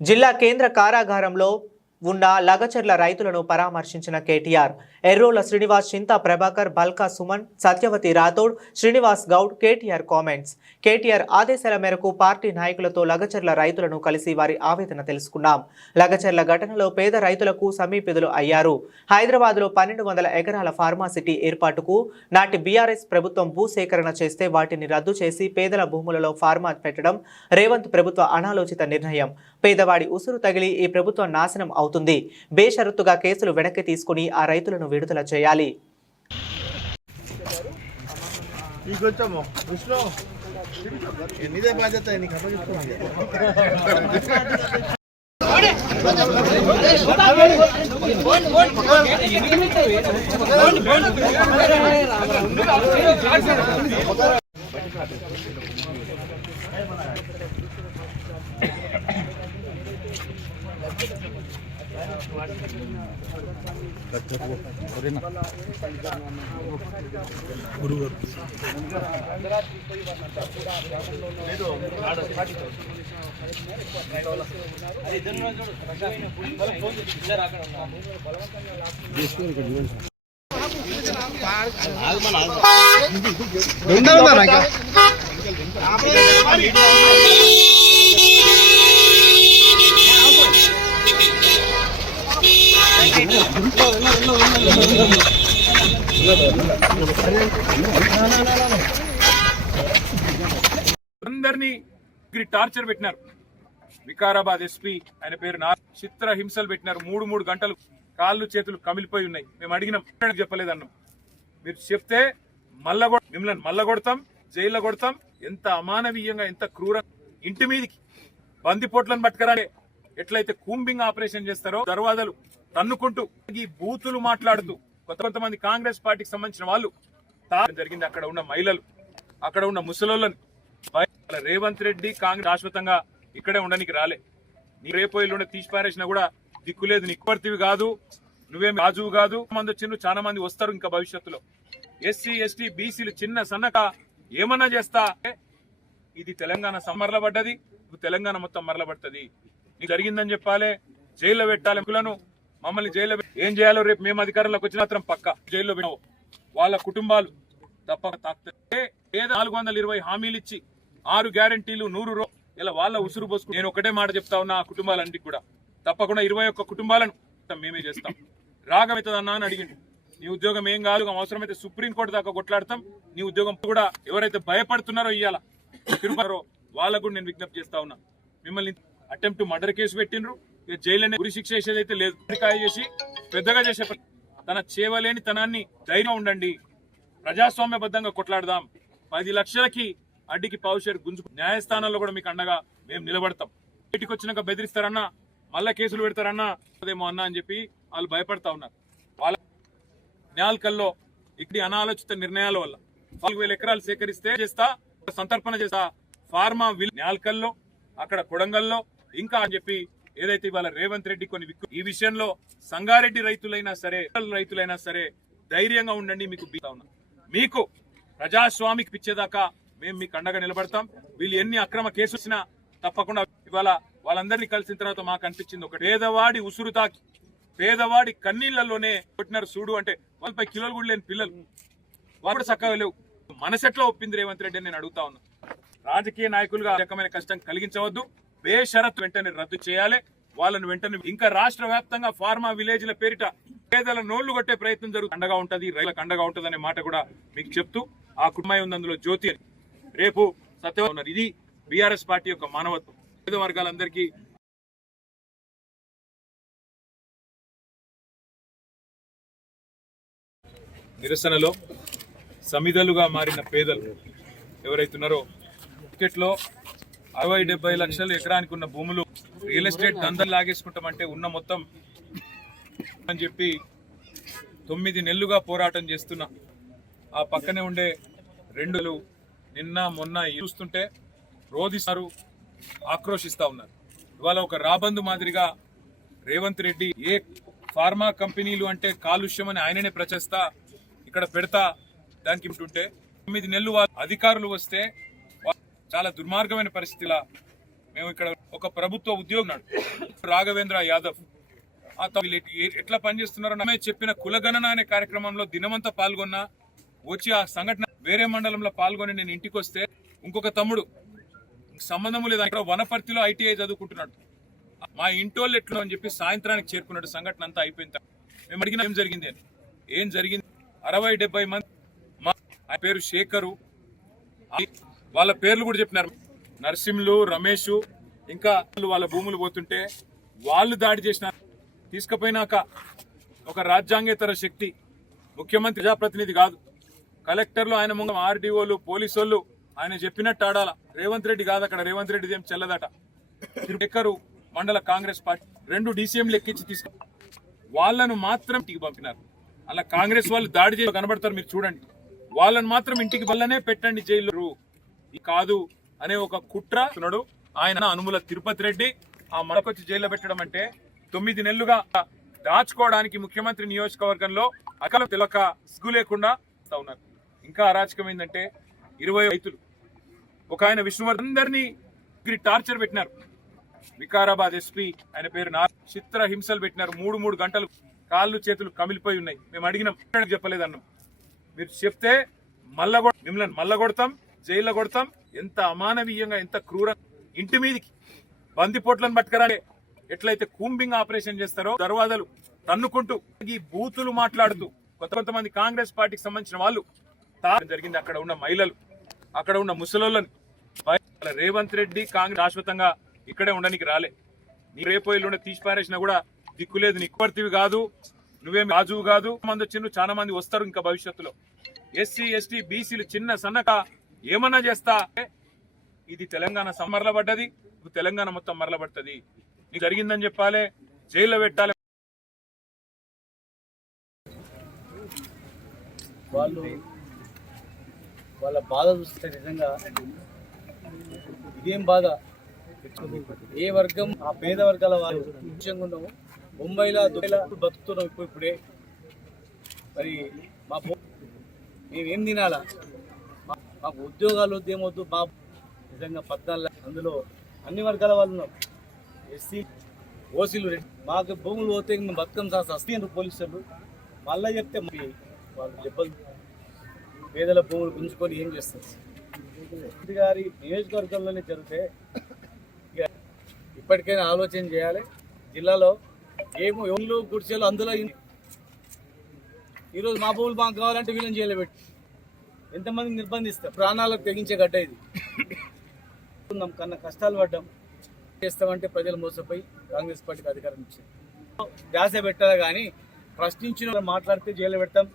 జిల్లా కేంద్ర కారాగారంలో ఉన్న లగచర్ల రైతులను పరామర్శించిన కేటీఆర్. ఎర్రోల శ్రీనివాస్ చింతా ప్రభాకర్ బల్కా సుమన్ సత్యవతి రాథోడ్ శ్రీనివాస్ గౌడ్ కేటీఆర్ కామెంట్స్. కేటీఆర్ ఆదేశాల మేరకు పార్టీ నాయకులతో లగచర్ల రైతులను కలిసి వారి ఆవేదన తెలుసుకున్నాం. లగచర్ల ఘటనలో పేద రైతులకు సమీపితులు అయ్యారు. హైదరాబాద్లో పన్నెండు వందల ఎకరాల ఫార్మాసిటీ ఏర్పాటుకు నాటి బీఆర్ఎస్ ప్రభుత్వం భూసేకరణ చేస్తే వాటిని రద్దు చేసి పేదల భూములలో ఫార్మా పెట్టడం రేవంత్ ప్రభుత్వ అనాలోచిత నిర్ణయం. పేదవాడి ఉసురు తగిలి ఈ ప్రభుత్వం నాశనం అవుతుంది. బేషరతుగా కేసులు వెనక్కి తీసుకుని ఆ రైతులను విడుదల చేయాలి. బాధ్యత ఉన్నారా అందరినీ టార్చర్ పెట్టినారు. వికారాబాద్ ఎస్పీ ఆయన పేరు నా చిత్ర హింసలు పెట్టినారు. మూడు మూడు గంటలు కాళ్ళు చేతులు కమిలిపోయి ఉన్నాయి. మేము అడిగినాం ఎక్కడికి చెప్పలేదన్నాం మీరు చెప్తే మల్ల మిమ్మల్ని మల్ల కొడతాం జైల్లో కొడతాం. ఎంత అమానవీయంగా ఎంత క్రూర ఇంటి మీదికి బందిపోట్లను పట్టుకరాడే ఎట్లయితే కూంబింగ్ ఆపరేషన్ చేస్తారో దర్వాజలు తన్నుకుంటూ ఈ బూతులు మాట్లాడుతూ కొత్త కొంతమంది కాంగ్రెస్ పార్టీకి సంబంధించిన వాళ్ళు తా- జరిగింది. అక్కడ ఉన్న మహిళలు అక్కడ ఉన్న ముసలోళ్ళని రేవంత్ రెడ్డి కాంగ్రెస్ శాశ్వతంగా ఇక్కడే ఉండనికి రాలే. నీ రేపు ఎల్లుండి తీసి పారేసినా కూడా దిక్కులేదు నిక్కువర్తివి కాదు నువ్వేం రాజువు కాదు. మంది వచ్చిండ్రు చాలా మంది వస్తారు ఇంకా భవిష్యత్తులో. ఎస్సీ ఎస్టీ బీసీలు చిన్న సన్నక ఏమన్నా చేస్తా? ఇది తెలంగాణ సమ్మర్ల పడ్డది తెలంగాణ మొత్తం మరలబడుతుంది. నీకు జరిగిందని చెప్పాలి జైల్లో పెట్టాలి ఎంకులను మమ్మల్ని జైల్లో ఏం చేయాలో రేపు మేము అధికారంలోకి వచ్చిన మాత్రం పక్క. జైల్లో పెట్టవు వాళ్ళ కుటుంబాలు తప్పక తాకుతాయి ఏదో నాలుగు వందల ఇరవై హామీలు ఇచ్చి ఆరు గ్యారంటీలు నూరు రో ఇలా వాళ్ళ ఉసురు పోసుకు నేను ఒకటే మాట చెప్తా ఉన్నా ఆ కుటుంబాలన్నిటికి కూడా. తప్పకుండా ఇరవై ఒక్క కుటుంబాలను మేమే చేస్తాం. రాగమవుతుందన్నా అని అడిగిండు. నీ ఉద్యోగం ఏం కాదు అవసరమైతే సుప్రీంకోర్టు దాకా కొట్లాడతాం. నీ ఉద్యోగం కూడా ఎవరైతే భయపడుతున్నారో ఇయ్యాల తిరుపతిలో వాళ్ళకు కూడా నేను విజ్ఞప్తి చేస్తా ఉన్నా. మిమ్మల్ని అటెంప్ట్ మర్డర్ కేసు పెట్టిండ్రు. ఇక జైలు గురి శిక్ష చేసేదైతే లేదు. కాయ చేసి పెద్దగా చేసే తన చేవలేని తనాన్ని ధైర్యం ఉండండి. ప్రజాస్వామ్యబద్ధంగా కొట్లాడదాం. పది లక్షలకి అడ్డికి పావుషేరు గుంజు న్యాయస్థానాల్లో కూడా మీకు అండగా మేము నిలబడతాం. బయటికి వచ్చినాక బెదిరిస్తారన్నా మళ్ళా కేసులు పెడతారన్నా అదేమో అన్నా అని చెప్పి వాళ్ళు భయపడతా ఉన్నారు. వాళ్ళ న్యాల్కల్లో ఇక్కడి అనాలోచిత నిర్ణయాల వల్ల నాలుగు వేల ఎకరాలు సేకరిస్తే చేస్తా సంతర్పణ చేస్తా. ఫార్మా విల్ న్యాల్కల్లో అక్కడ కొడంగల్లో ఇంకా అని చెప్పి ఏదైతే ఇవాళ రేవంత్ రెడ్డి కొన్ని విక్కు- ఈ విషయంలో సంగారెడ్డి రైతులైనా సరే రైతులైనా సరే ధైర్యంగా ఉండండి మీకు మీకు ప్రజాస్వామికి పిచ్చేదాకా మేము మీకు అండగా నిలబడతాం. వీళ్ళు ఎన్ని అక్రమ కేసు వచ్చినా తప్పకుండా ఇవాళ వాళ్ళందరినీ కలిసిన తర్వాత మాకు అనిపించింది ఒక పేదవాడి ఉసురు తాకి పేదవాడి కన్నీళ్ళలోనే కొట్టినారు చూడు అంటే వాళ్ళపై కిలోలు కూడా లేని పిల్లలు. వాళ్ళు చక్కగా లేవు. మనసెట్లో ఒప్పింది రేవంత్ రెడ్డి నేను అడుగుతా ఉన్నా. రాజకీయ నాయకులుగా ఆ రకమైన కష్టం కలిగించవద్దు. బేషరత్ వెంటనే రద్దు చేయాలి. వాళ్ళని వెంటనే ఇంకా రాష్ట్ర వ్యాప్తంగా ఫార్మా విలేజ్ల పేరిట పేదల నోళ్ళు కొట్టే ప్రయత్నం జరుగుతుంది అండగా ఉంటది రైతులకు అండగా ఉంటది అనే మాట కూడా మీకు చెప్తూ ఆ కుటుంబం ఉంది అందులో జ్యోతి. అని రేపు సత్యవాద ఇది బీఆర్ఎస్ పార్టీ యొక్క మానవత్వం. పేద వర్గాలందరికీ నిరసనలో సమిధలుగా మారిన పేదలు ఎవరైతున్నారో మార్కెట్లో అరవై డెబ్బై లక్షలు ఎకరానికి ఉన్న భూములు రియల్ ఎస్టేట్ దందలు లాగేసుకుంటామంటే ఉన్న మొత్తం అని చెప్పి తొమ్మిది నెలలుగా పోరాటం చేస్తున్నా ఆ పక్కనే ఉండే రెండులు నిన్న మొన్న చూస్తుంటే రోధిస్తారు ఆక్రోషిస్తా ఉన్నారు. ఇవాళ ఒక రాబందు మాదిరిగా రేవంత్ రెడ్డి ఏ ఫార్మా కంపెనీలు అంటే కాలుష్యం అని ఆయననే ప్రచేస్తా ఇక్కడ పెడతా దానికి ఉంటుంటే తొమ్మిది నెలలు అధికారులు వస్తే చాలా దుర్మార్గమైన పరిస్థితిలా మేము ఇక్కడ ఒక ప్రభుత్వ ఉద్యోగి ఉన్నాడు రాఘవేంద్ర యాదవ్. ఎట్లా పనిచేస్తున్నారో నమే చెప్పిన కులగణన అనే కార్యక్రమంలో దినమంతా పాల్గొన్నా వచ్చి ఆ సంఘటన వేరే మండలంలో పాల్గొని నేను ఇంటికి వస్తే ఇంకొక తమ్ముడు సంబంధం లేదు ఇక్కడ వనపర్తిలో ఐటీఐ చదువుకుంటున్నాడు. మా ఇంటోళ్ళు ఎట్లా అని చెప్పి సాయంత్రానికి చేరుకున్నాడు. సంఘటన అంతా అయిపోయిన మేము అడిగిన ఏం జరిగింది అని. ఏం జరిగింది? అరవై డెబ్బై మంది మా పేరు శేఖరు. వాళ్ళ పేర్లు కూడా చెప్పినారు. నరసింహులు రమేష్ ఇంకా వాళ్ళు వాళ్ళ భూములు పోతుంటే వాళ్ళు దాడి చేసినారు. తీసుకుపోయినాక ఒక రాజ్యాంగేతర శక్తి ముఖ్యమంత్రి ప్రజాప్రతినిధి కాదు. కలెక్టర్లు ఆయన ముందు ఆర్డీఓలు పోలీసు వాళ్ళు ఆయన చెప్పినట్టు ఆడాల. రేవంత్ రెడ్డి కాదు అక్కడ రేవంత్ రెడ్డి ఏం చెల్లదట. ఎక్కరు మండల కాంగ్రెస్ పార్టీ రెండు డీసీఎంలు ఎక్కించి తీసుకు వాళ్ళను మాత్రం ఇంటికి పంపినారు. అలా కాంగ్రెస్ వాళ్ళు దాడి చేసి కనబడతారు మీరు చూడండి. వాళ్ళని మాత్రం ఇంటికి వల్లనే పెట్టండి జైలు కాదు అనే ఒక కుట్ర ఆయన అనుముల తిరుపతి రెడ్డి ఆ మనకొచ్చి జైల్లో పెట్టడం అంటే తొమ్మిది నెలలుగా దాచుకోవడానికి ముఖ్యమంత్రి నియోజకవర్గంలో అకల తెలక సిగ్గు లేకుండా ఉన్నారు. ఇంకా అరాచకం ఏంటంటే ఇరవై రైతులు. ఒక ఆయన విష్ణువర్ధన్ అందరినీ టార్చర్ పెట్టినారు. వికారాబాద్ ఎస్పీ ఆయన పేరు నా చిత్ర హింసలు పెట్టినారు. మూడు మూడు గంటలు కాళ్ళు చేతులు కమిలిపోయి ఉన్నాయి. మేము అడిగినాం చెప్పలేదన్నాం మీరు చెప్తే మళ్ళా మిమ్మల్ని మళ్ళా కొడతాం జైల్లో కొడతాం. ఎంత అమానవీయంగా ఎంత క్రూర ఇంటి మీదికి బందిపోట్లను పట్టుకరాడే ఎట్లయితే కూంబింగ్ ఆపరేషన్ చేస్తారో దర్వాజలు తన్నుకుంటూ ఈ బూతులు మాట్లాడుతూ కొత్త కొంతమంది కాంగ్రెస్ పార్టీకి సంబంధించిన వాళ్ళు జరిగింది. అక్కడ ఉన్న మహిళలు అక్కడ ఉన్న ముసలోళ్ళని రేవంత్ రెడ్డి కాంగ్రెస్ శాశ్వతంగా ఇక్కడే ఉండడానికి రాలే. నీ రేపు ఎల్లుండి తీసి పారేసినా కూడా దిక్కులేదు నీకు. కాదు నువ్వేం రాజువు కాదు. మంది వచ్చి చాలా మంది వస్తారు ఇంకా భవిష్యత్తులో. ఎస్సీ ఎస్టీ బీసీలు చిన్న సన్నక ఏమన్నా చేస్తా ఇది తెలంగాణ సమ్మర్ల పడ్డది తెలంగాణ మొత్తం మరలబడుతుంది. నీకు జరిగిందని చెప్పాలి జైల్లో పెట్టాలి. వాళ్ళు వాళ్ళ బాధ చూస్తే నిజంగా ఇదేం బాధ? ఏ వర్గం? ఆ పేద వర్గాల వారు ముఖ్యంగా ఉన్నాము. ముంబైలా దుబాయ్లా బతుకుతున్నాం ఇప్పుడు ఇప్పుడే. మరి మా మేమేం తినాలా? మాకు ఉద్యోగాలు వద్దు ఏమొద్దు మా నిజంగా పద్నాలుగు అందులో అన్ని వర్గాల వాళ్ళు ఉన్నారు. ఎస్సీ ఓసీలు మాకు భూములు పోతే మేము బతుకం సార్ వస్తాయి పోలీసులు? మళ్ళీ చెప్తే మరి వాళ్ళు దెబ్బలు పేదల భూములు గుంజుకొని ఏం చేస్తారు? ఇది గారి నియోజకవర్గంలోనే జరిగితే ఇక ఇప్పటికైనా ఆలోచన చేయాలి. జిల్లాలో ఏమో ఎవరు గుడిసెలు అందులో ఈరోజు మా భూములు మాకు కావాలంటే వీళ్ళని చేయలేబెట్టి ఎంతమంది నిర్బంధిస్తారు ప్రాణాలకు తెగించే గడ్డ ఇది. కన్నా కష్టాలు పడ్డాం. చేస్తామంటే ప్రజలు మోసపోయి కాంగ్రెస్ పార్టీకి అధికారం ఇచ్చారు. ధ్యాస పెట్టాలి కానీ ప్రశ్నించిన వాళ్ళు మాట్లాడితే జైలు పెడతాం.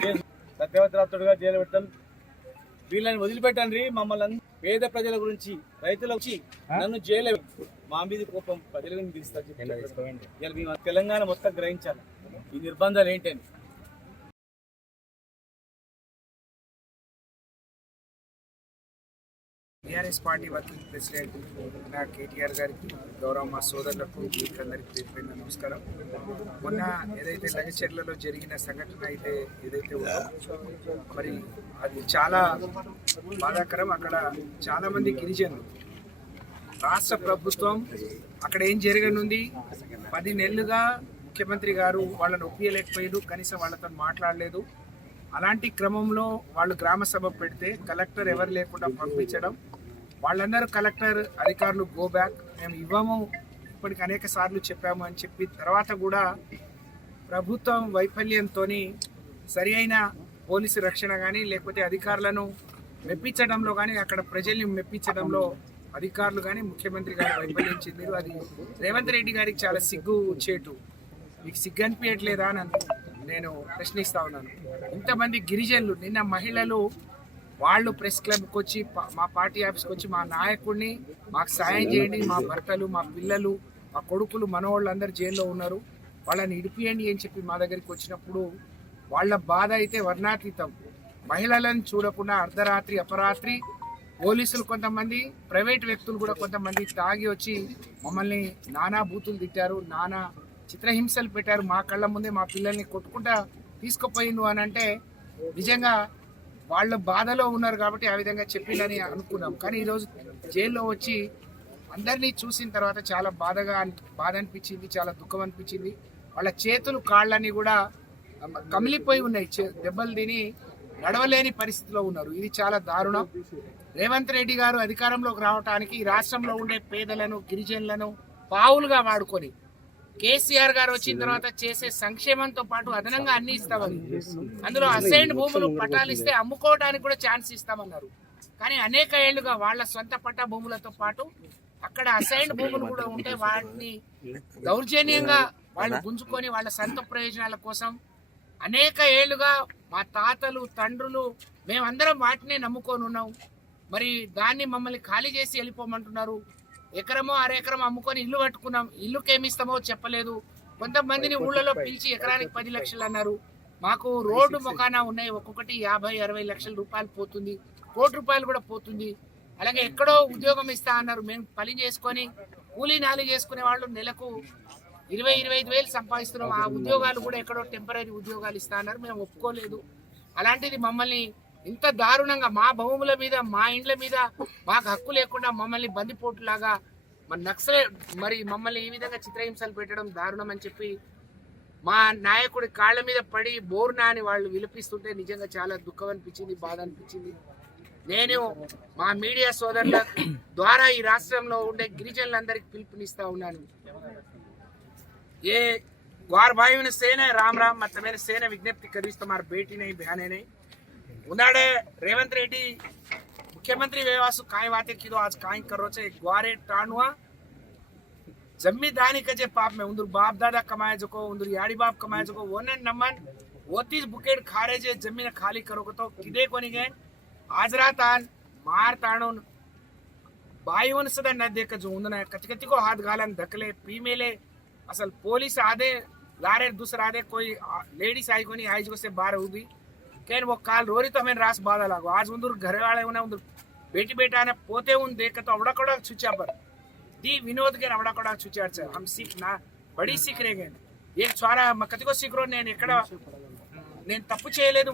కేసు సత్యవతి రాత్రుడుగా జైలు పెడతాం. వీళ్ళని వదిలిపెట్టండి మమ్మల్ని పేద ప్రజల గురించి రైతుల వచ్చి నన్ను జైలు మా మీద కోపం ప్రజల ఇవాళ మేము తెలంగాణ మొత్తం గ్రహించాలి. ఈ నిర్బంధాలు ఏంటని టీఆర్ఎస్ పార్టీ వర్కింగ్ ప్రెసిడెంట్ నా కేటీఆర్ గారికి గౌరవ మా సోదరులకు మీకందరికి పేరు నమస్కారం. మొన్న ఏదైతే లగచెర్లలో జరిగిన సంఘటన అయితే ఏదైతే ఉందో మరి అది చాలా బాధాకరం. అక్కడ చాలా మంది గిరిజనులు రాష్ట్ర ప్రభుత్వం అక్కడ ఏం జరగనుంది? పది నెలలుగా ముఖ్యమంత్రి గారు వాళ్ళని ఒప్పియలేకపోయారు కనీసం వాళ్ళతో మాట్లాడలేదు. అలాంటి క్రమంలో వాళ్ళు గ్రామ సభ పెడితే కలెక్టర్ ఎవరు లేకుండా పంపించడం వాళ్ళందరూ కలెక్టర్ అధికారులు గో బ్యాక్ మేము ఇవ్వము. ఇప్పటికి అనేక సార్లు చెప్పాము అని చెప్పి తర్వాత కూడా ప్రభుత్వం వైఫల్యంతో సరి అయిన పోలీసు రక్షణ కానీ లేకపోతే అధికారులను మెప్పించడంలో కానీ అక్కడ ప్రజల్ని మెప్పించడంలో అధికారులు కానీ ముఖ్యమంత్రి గారు వైఫల్యం చెందారు. అది రేవంత్ రెడ్డి గారికి చాలా సిగ్గు చేటు. మీకు సిగ్గు అనిపించట్లేదా అని నేను ప్రశ్నిస్తా ఉన్నాను. ఇంతమంది గిరిజనులు నిన్న మహిళలు వాళ్ళు ప్రెస్ క్లబ్కి వచ్చి మా పార్టీ ఆఫీస్కి వచ్చి మా నాయకుడిని మాకు సాయం చేయండి. మా భర్తలు మా పిల్లలు మా కొడుకులు మనవాళ్ళు అందరు జైల్లో ఉన్నారు. వాళ్ళని ఇడిపియండి అని చెప్పి మా దగ్గరికి వచ్చినప్పుడు వాళ్ళ బాధ అయితే వర్ణాతీతం. మహిళలను చూడకుండా అర్ధరాత్రి అపరాత్రి పోలీసులు కొంతమంది ప్రైవేట్ వ్యక్తులు కూడా కొంతమంది తాగి వచ్చి మమ్మల్ని నానా బూతులు తిట్టారు నానా చిత్రహింసలు పెట్టారు. మా కళ్ళ ముందే మా పిల్లల్ని కొట్టుకుంటా తీసుకుపోయిండు అని అంటే నిజంగా వాళ్ళ బాధలో ఉన్నారు కాబట్టి ఆ విధంగా చెప్పిందని అనుకున్నాం. కానీ ఈరోజు జైల్లో వచ్చి అందరినీ చూసిన తర్వాత చాలా బాధగా బాధ అనిపించింది చాలా దుఃఖం అనిపించింది. వాళ్ళ చేతులు కాళ్ళని కూడా కమిలిపోయి ఉన్నాయి. చే- దెబ్బలు తిని నడవలేని పరిస్థితిలో ఉన్నారు. ఇది చాలా దారుణం. రేవంత్ రెడ్డి గారు అధికారంలోకి రావడానికి ఈ రాష్ట్రంలో ఉండే పేదలను గిరిజనులను పావులుగా వాడుకొని కేసీఆర్ గారు వచ్చిన తర్వాత చేసే సంక్షేమంతో పాటు అదనంగా అన్ని ఇస్తామని. అందులో అసైన్డ్ భూములు పట్టాలు ఇస్తే అమ్ముకోవడానికి కూడా ఛాన్స్ ఇస్తామన్నారు. కానీ అనేక ఏళ్ళుగా వాళ్ళ సొంత పట్టా భూములతో పాటు అక్కడ అసైన్డ్ భూములు కూడా ఉంటే వాటిని దౌర్జన్యంగా వాళ్ళు గుంజుకొని వాళ్ళ సొంత ప్రయోజనాల కోసం అనేక ఏళ్ళుగా మా తాతలు తండ్రులు మేమందరం వాటినే నమ్ముకొని ఉన్నాం. మరి దాన్ని మమ్మల్ని ఖాళీ చేసి వెళ్ళిపోమంటున్నారు. ఎకరమో అరెకరం అమ్ముకొని ఇల్లు కట్టుకున్నాం. ఇల్లుకి ఏమి ఇస్తామో చెప్పలేదు. కొంతమందిని ఊళ్ళలో పిలిచి ఎకరానికి పది లక్షలు అన్నారు. మాకు రోడ్డు మొకాన ఉన్నాయి. ఒక్కొక్కటి యాభై అరవై లక్షల రూపాయలు పోతుంది. కోటి రూపాయలు కూడా పోతుంది. అలాగే ఎక్కడో ఉద్యోగం ఇస్తా అన్నారు. మేము పని చేసుకొని కూలీ నాలి చేసుకునే వాళ్ళు నెలకు ఇరవై ఇరవై ఐదు వేలు సంపాదిస్తున్నాం. ఆ ఉద్యోగాలు కూడా ఎక్కడో టెంపరీ ఉద్యోగాలు ఇస్తా అన్నారు. మేము ఒప్పుకోలేదు. అలాంటిది మమ్మల్ని ఇంత దారుణంగా మా భూముల మీద మా ఇండ్ల మీద మాకు హక్కు లేకుండా మమ్మల్ని బందిపోటులాగా మరి నక్సలే మరి మమ్మల్ని ఈ విధంగా చిత్రహింసలు పెట్టడం దారుణం అని చెప్పి మా నాయకుడి కాళ్ళ మీద పడి బోర్నా అని వాళ్ళు విలిపిస్తుంటే నిజంగా చాలా దుఃఖం అనిపించింది బాధ అనిపించింది. నేను మా మీడియా సోదరుల ద్వారా ఈ రాష్ట్రంలో ఉండే గిరిజనులందరికీ పిలుపునిస్తా ఉన్నాను. ఏ వారు భావిన సేన రామ్ రామ్ మతమైన సేన విజ్ఞప్తి కరిస్తూ మారు భేటీనై నై ઉનાળે રેવંત રેડ્ડી મુખ્યમંત્રી વ્યવહાર કાંઈ વાતે કીધું આજ કાંઈ કરો છે ગ્વારે ટાણવા જમ્મી દાની કે જે પાપ મેં ઉંદર બાપ દાદા કમાય જકો ઉંદર યાડી બાપ કમાય જકો વને નમન ઓતી જ બુકેટ ખારે છે જમીન ખાલી કરો તો કીધે કોની ગેંગ આજરા તાન માર તાણો भाइयों ने सदा न देख जो उन्होंने कचकती को हाथ गालन धकले पी मेले असल पुलिस आधे लारे दूसरा आधे कोई लेडीज़ आई को नहीं आई जो से बाहर होगी कैन वो काल रोरी तो हमें रास बाधा लागो आज उंदर घरे वाले उन्हें उंदर बेटी बेटा ने पोते उन देख तो अवड़ा कड़ा छुचा पर दी विनोद के अवड़ा कड़ा छुचार से हम सीख ना बड़ी सीख रहे गए एक छोरा కతికో సిగ్రో నేను ఎక్కడ నేను తప్పు చేయలేదు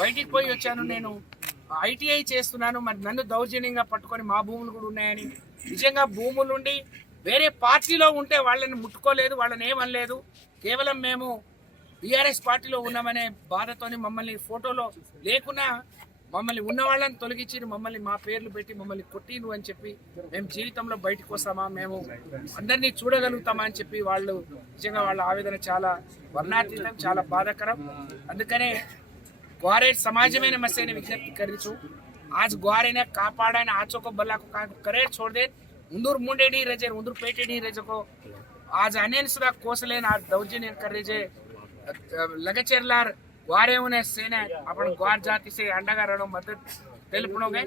బయటికి పోయి వచ్చాను నేను ఐటీఐ చేస్తున్నాను మరి నన్ను దౌర్జన్యంగా పట్టుకొని మా భూములు కూడా ఉన్నాయని నిజంగా భూములు ఉండి వేరే పార్టీలో ఉంటే వాళ్ళని ముట్టుకోలేదు వాళ్ళని ఏమనలేదు కేవలం మేము బీఆర్ఎస్ పార్టీలో ఉన్నామనే బాధతోని మమ్మల్ని ఫోటోలో లేకున్నా మమ్మల్ని ఉన్న వాళ్ళని తొలగించి మమ్మల్ని మా పేర్లు పెట్టి మమ్మల్ని కొట్టిను అని చెప్పి మేము జీవితంలో బయటకు వస్తామా మేము అందరినీ చూడగలుగుతామా అని చెప్పి వాళ్ళు నిజంగా వాళ్ళ ఆవేదన చాలా వర్ణాతీతం చాలా బాధాకరం అందుకనే ग्वारे समाज में मसे ने विज्ञप्ति करी छू आज ग्वारे ने कापाड़ा ने आचो को बल्ला को का करे छोड़ दे उंदूर मुंडे नहीं रहे उंदूर पेटे नहीं रहे को आज अनेन सुधा कोसले आज दौर्जन्य कर रहे లగచెర్లార్ వారేవునే సేన అప్పుడు గ్వార్ జాతిసే అండగా రడం మద్దతు తెలుపునోగే